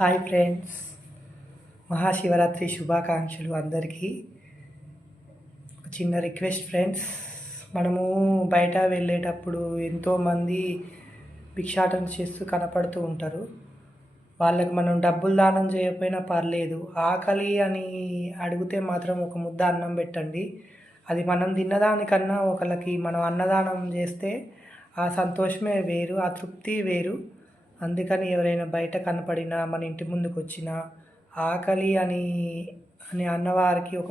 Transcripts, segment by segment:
Hi friends. Mahashivratri శుభాకాంక్షలు అందరికీ. ఒక చిన్న రిక్వెస్ట్ ఫ్రెండ్స్. మనము బయట వెళ్ళేటప్పుడు ఎంతోమంది భిక్షాటన చేస్తూ కనపడుతూ ఉంటారు. వాళ్ళకి మనం డబ్బులు దానం చేయకపోయినా పర్లేదు. ఆకలి అని అడిగితే మాత్రం ఒక ముద్ద అన్నం పెట్టండి. అది మనం తిన్నదానికన్నా ఒకళ్ళకి మనం అన్నదానం చేస్తే ఆ సంతోషమే వేరు ఆ తృప్తి వేరు. అందుకని ఎవరైనా బయట కనపడినా మన ఇంటి ముందుకు వచ్చినా ఆకలి అని అని అన్నవారికి ఒక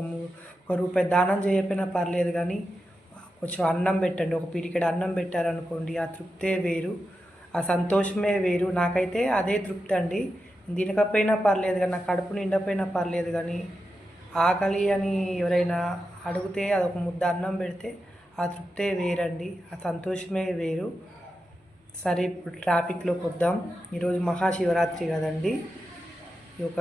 ఒక రూపాయి దానం చేయకపోయినా పర్లేదు కానీ కొంచెం అన్నం పెట్టండి. ఒక పిడికెడు అన్నం పెట్టారనుకోండి ఆ తృప్తే వేరు ఆ సంతోషమే వేరు. నాకైతే అదే తృప్తి అండి. తినకపోయినా పర్లేదు కానీ నా కడుపు నిండపోయినా పర్లేదు కానీ ఆకలి అని ఎవరైనా అడిగితే అదొక ముద్ద అన్నం పెడితే ఆ తృప్తే వేరండి. ఆ సంతోషమే వేరు. సరే ఇప్పుడు ట్రాఫిక్లోకి వద్దాం. ఈరోజు మహాశివరాత్రి కదండి. ఈ యొక్క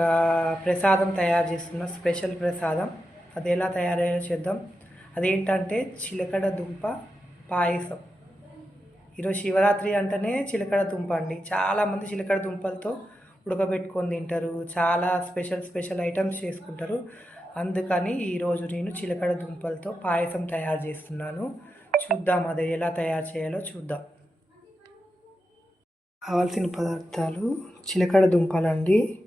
ప్రసాదం తయారు చేస్తున్న స్పెషల్ ప్రసాదం. అది ఎలా తయారయ్యో చేద్దాం. అదేంటంటే చిలకడ దుంప పాయసం. ఈరోజు శివరాత్రి అంటేనే చిలకడ దుంప అండి. చాలామంది చిలకడ దుంపలతో ఉడకబెట్టుకొని తింటారు. చాలా స్పెషల్ స్పెషల్ ఐటమ్స్ చేసుకుంటారు. అందుకని ఈరోజు నేను చిలకడ దుంపలతో పాయసం తయారు చేస్తున్నాను. చూద్దాం అది ఎలా తయారు చేయాలో చూద్దాం. కావాల్సిన పదార్థాలు చిలకడ దుంపలండి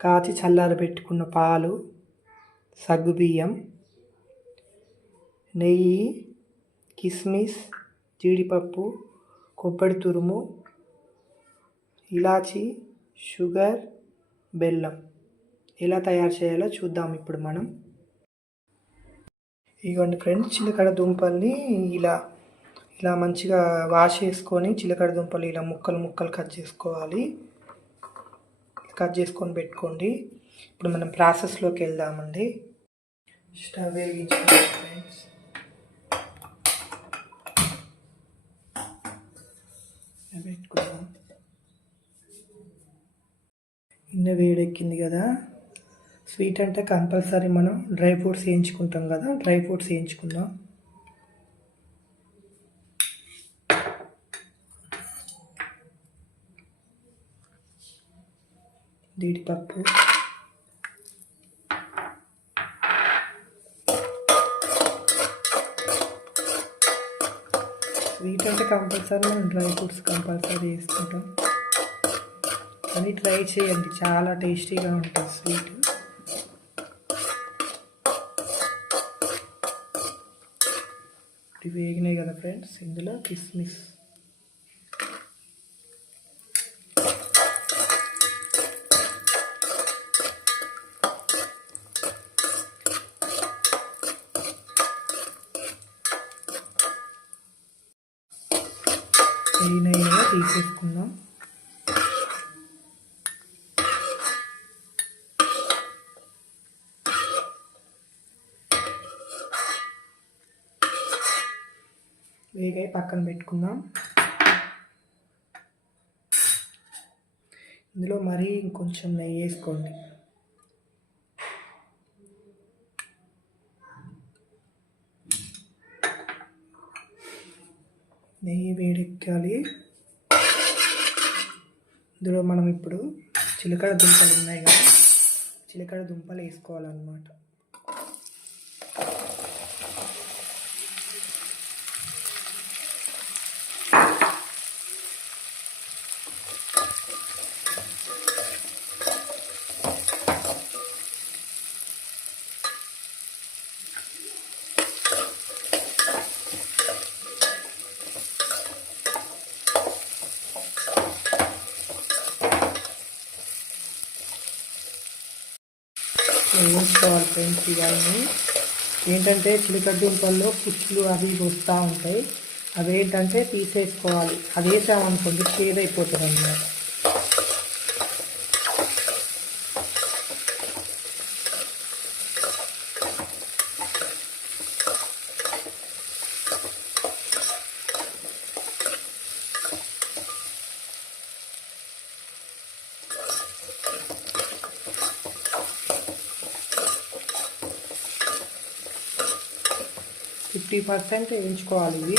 కాచి చల్లారబెట్టుకున్న పాలు సగ్గుబియ్యం నెయ్యి కిస్మిస్ జీడిపప్పు కొబ్బరి తురుము ఇలాచి షుగర్ బెల్లం. ఎలా తయారు చేయాలో చూద్దాం ఇప్పుడు మనం. ఇగోండి ఫ్రెండ్స్ చిలకడ దుంపల్ని ఇలా ఇలా మంచిగా వాష్ చేసుకొని చిలకడ దుంపలు ఇలా ముక్కలు ముక్కలు కట్ చేసుకోవాలి. కట్ చేసుకొని పెట్టుకోండి. ఇప్పుడు మనం ప్రాసెస్లోకి వెళ్దామండి. స్టవ్ వేగించుకోండి ఫ్రెండ్స్. పెట్టుకుందాం. ఇన్న వేడెక్కింది కదా. స్వీట్ అంటే కంపల్సరీ మనం డ్రై ఫ్రూట్స్ వేయించుకుంటాం కదా. డ్రై ఫ్రూట్స్ వేయించుకుందాం. జీడిపప్పు స్వీట్ అంటే కంపల్సరీ మనం డ్రై ఫ్రూట్స్ కంపల్సరీ వేసుకుంటాం. కానీ ట్రై చేయండి చాలా టేస్టీగా ఉంటుంది స్వీట్. ఇవి వేగినాయి కదా ఫ్రెండ్స్ ఇందులో కిస్మిస్ వేగినాయి కదా తీసేసుకుందాం వేగాయి పక్కన పెట్టుకుందాం. ఇందులో మరీ ఇంకొంచెం నెయ్యి వేసుకోండి. నెయ్యి వేడెక్కాలి. ఇందులో మనం ఇప్పుడు చిలకడ దుంపలు ఉన్నాయి కదా చిలకడ దుంపలు వేసుకోవాలన్నమాట. వేయించుకోవాలి ఫ్రెండ్స్ ఇవన్నీ. ఏంటంటే చిలకడ పుచ్చులు అవి వస్తూ ఉంటాయి. అవి ఏంటంటే తీసేసుకోవాలి. అది వేసామనుకోండి చేదు అయిపోతుంది అన్నమాట फिफ्टी पर्सेंट वेवाली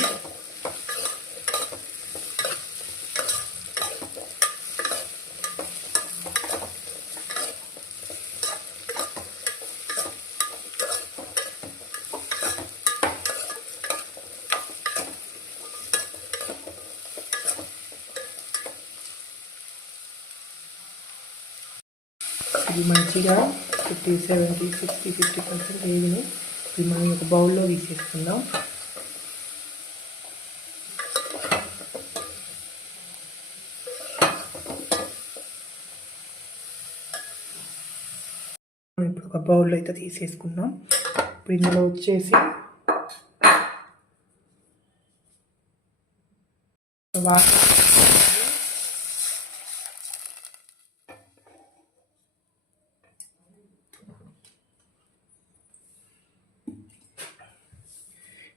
मैं फिफ्टी सी फिफ्टी पर्सेंट ఇది మనం ఒక బౌల్లో తీసేసుకుందాం. ఇప్పుడు ఒక బౌల్లో అయితే తీసేసుకుందాం. ఇప్పుడు ఇందులో వచ్చేసి వా-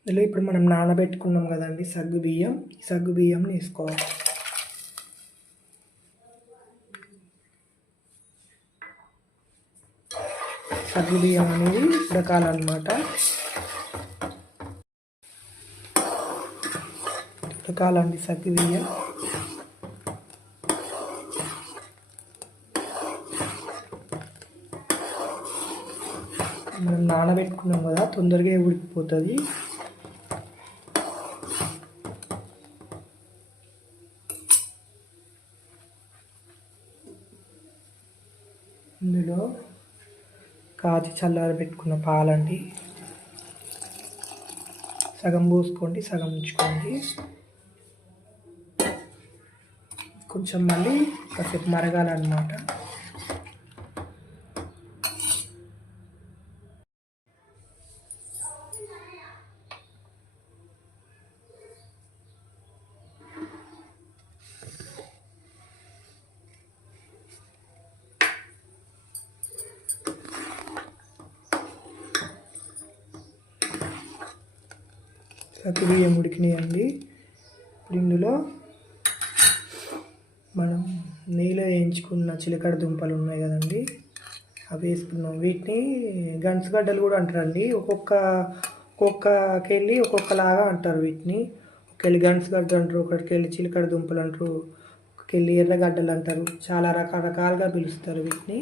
ఇందులో ఇప్పుడు మనం నానబెట్టుకున్నాం కదండి సగ్గు బియ్యం. సగ్గు బియ్యం వేసుకోవాలి. సగ్గు బియ్యం అనేది ఉడకాలన్నమాట. ఉడకాలండి సగ్గు బియ్యం. మనం నానబెట్టుకున్నాం కదా తొందరగా ఉడికిపోతుంది. ఇందులో కాచి చల్లారి పెట్టుకున్న పాలండి. సగం పోసుకోండి సగం ఉంచుకోండి. కొంచెం మళ్ళీ కాసేపు మరగాలన్నమాట. సగ్గు బియ్యం ఉడికినాయండి ఇప్పుడు ఇందులో మనం నీళ్ళు వేయించుకున్న చిలకడ దుంపలు ఉన్నాయి కదండి. అవి వేసుకున్నాం వీటిని గన్సుగడ్డలు కూడా అంటారండి. ఒక్కొక్క ఒక్కొక్కకెళ్ళి ఒక్కొక్కలాగా అంటారు వీటిని. ఒకళ్ళు గన్సుగడ్డ అంటారు ఒకటికెళ్ళి చిలకడ దుంపలు అంటారు ఒకకెళ్ళి ఎర్రగడ్డలు అంటారు. చాలా రకరకాలుగా పిలుస్తారు వీటిని.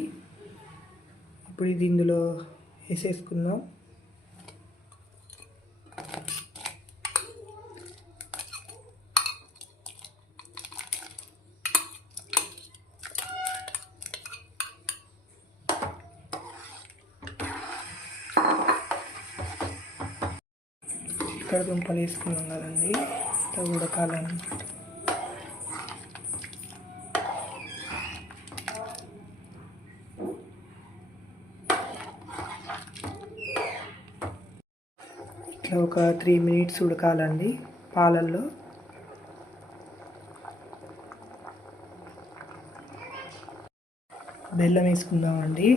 ఇప్పుడు ఇది ఇందులో వేసేసుకుందాం. ఇక్కడ దుంపలు వేసుకున్నాం కదండి ఇట్లా ఉడకాలన్నమాట ఇట్లా ఒక త్రీ మినిట్స్ ఉడకాలండి పాలల్లో. బెల్లం వేసుకుందామండి.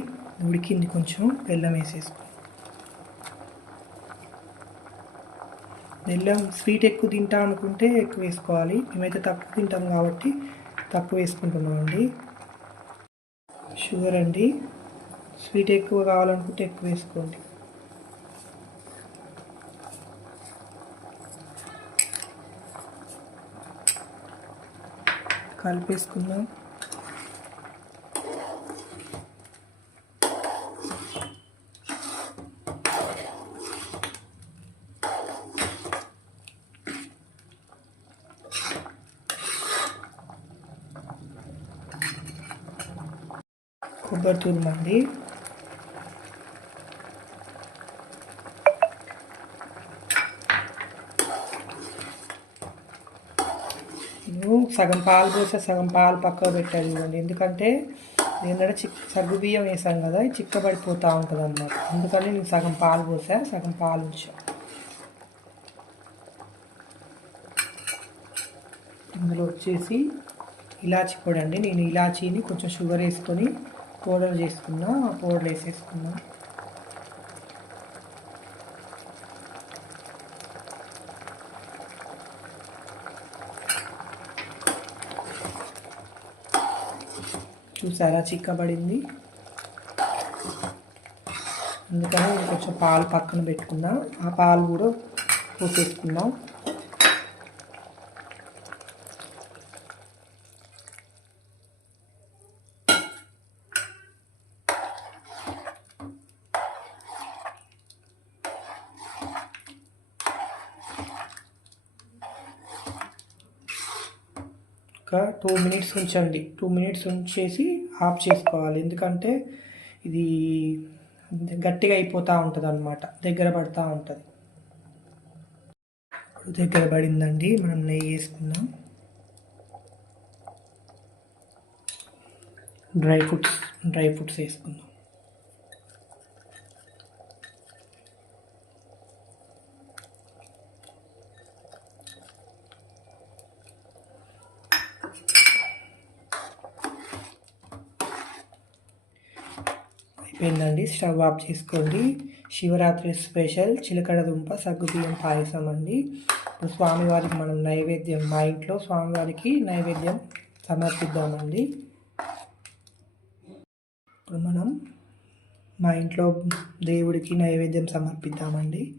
ఉడికింది కొంచెం బెల్లం వేసేసుకుందాం. బెల్లం స్వీట్ ఎక్కువ తింటా అనుకుంటే ఎక్కువ వేసుకోవాలి. మేమైతే తక్కువ తింటాం కాబట్టి తక్కువ వేసుకుంటున్నామండి షుగర్ అండి. స్వీట్ ఎక్కువ కావాలనుకుంటే ఎక్కువ వేసుకోండి. కలిపేసుకుందాం. కొబ్బరి తురుమండి నేను సగం పాలు పోసే సగం పాలు పక్కకు పెట్టాలి ఇవ్వండి. ఎందుకంటే ఏంటంటే చిక్ సగ్గు బియ్యం వేసాం కదా చిక్కబడిపోతూ ఉంటుంది అన్నమాట అందుకని నేను సగం పాలు పోసా సగం పాలు ఉంచా. ఇందులో వచ్చేసి ఇలాచి పొడి అండి. నేను ఇలాచీని కొంచెం షుగర్ వేసుకొని పౌడర్ చేసుకుందాం ఆ పౌడర్ వేసేసుకుందాం. చూసారా చిక్కబడింది అందుకని కొంచెం పాలు పక్కన పెట్టుకుందాం. ఆ పాలు కూడా పోసేసుకుందాం. ఒక టూ మినిట్స్ ఉంచండి. టూ మినిట్స్ ఉంచేసి ఆఫ్ చేసుకోవాలి. ఎందుకంటే ఇది గట్టిగా అయిపోతూ ఉంటుంది అనమాట దగ్గర పడుతూ ఉంటుంది. దగ్గర పడిందండి. మనం నెయ్యి వేసుకుందాం. డ్రై ఫ్రూట్స్ డ్రై ఫ్రూట్స్ వేసుకుందాం. అయిపోయిందండి స్టవ్ ఆఫ్ చేసుకోండి. శివరాత్రి స్పెషల్ చిలకడ దుంప సగ్గుబియ్యం పాయసం అండి. ఇప్పుడు స్వామివారికి మనం నైవేద్యం మా ఇంట్లో స్వామివారికి నైవేద్యం సమర్పిద్దామండి. ఇప్పుడు మనం మా ఇంట్లో దేవుడికి నైవేద్యం సమర్పిద్దామండి.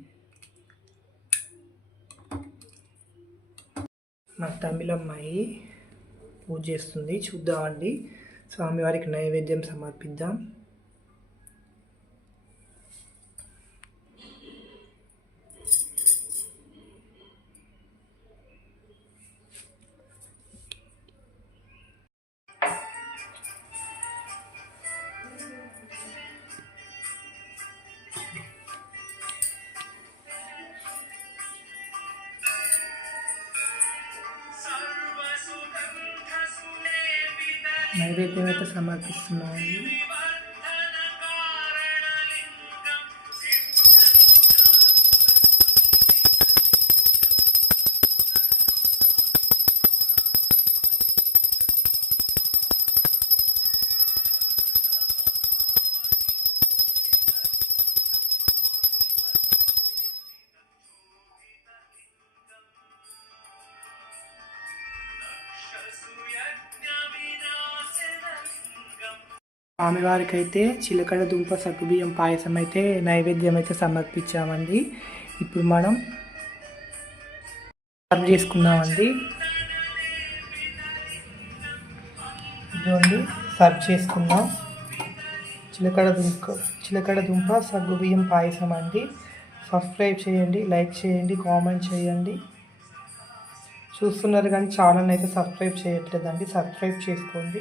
మా తమిళమ్మాయి పూజ చేస్తుంది చూద్దామండి. స్వామివారికి నైవేద్యం సమర్పిద్దాం. నైవేద్యం అయితే సమర్పిస్తున్నామండి స్వామివారికి అయితే చిలకడ దుంప సగ్గుబియ్యం పాయసం అయితే నైవేద్యం అయితే సమర్పించామండి. ఇప్పుడు మనం సర్వ్ చేసుకుందామండి. ఇదిగోండి సర్వ్ చేసుకుందాం. చిలకడ దుంప చిలకడ దుంప సగ్గుబియ్యం పాయసం అండి సబ్స్క్రైబ్ చేయండి లైక్ చేయండి కామెంట్ చేయండి. చూస్తున్నారు కానీ ఛానల్ అయితే సబ్స్క్రైబ్ చేయట్లేదండి. సబ్స్క్రైబ్ చేసుకోండి.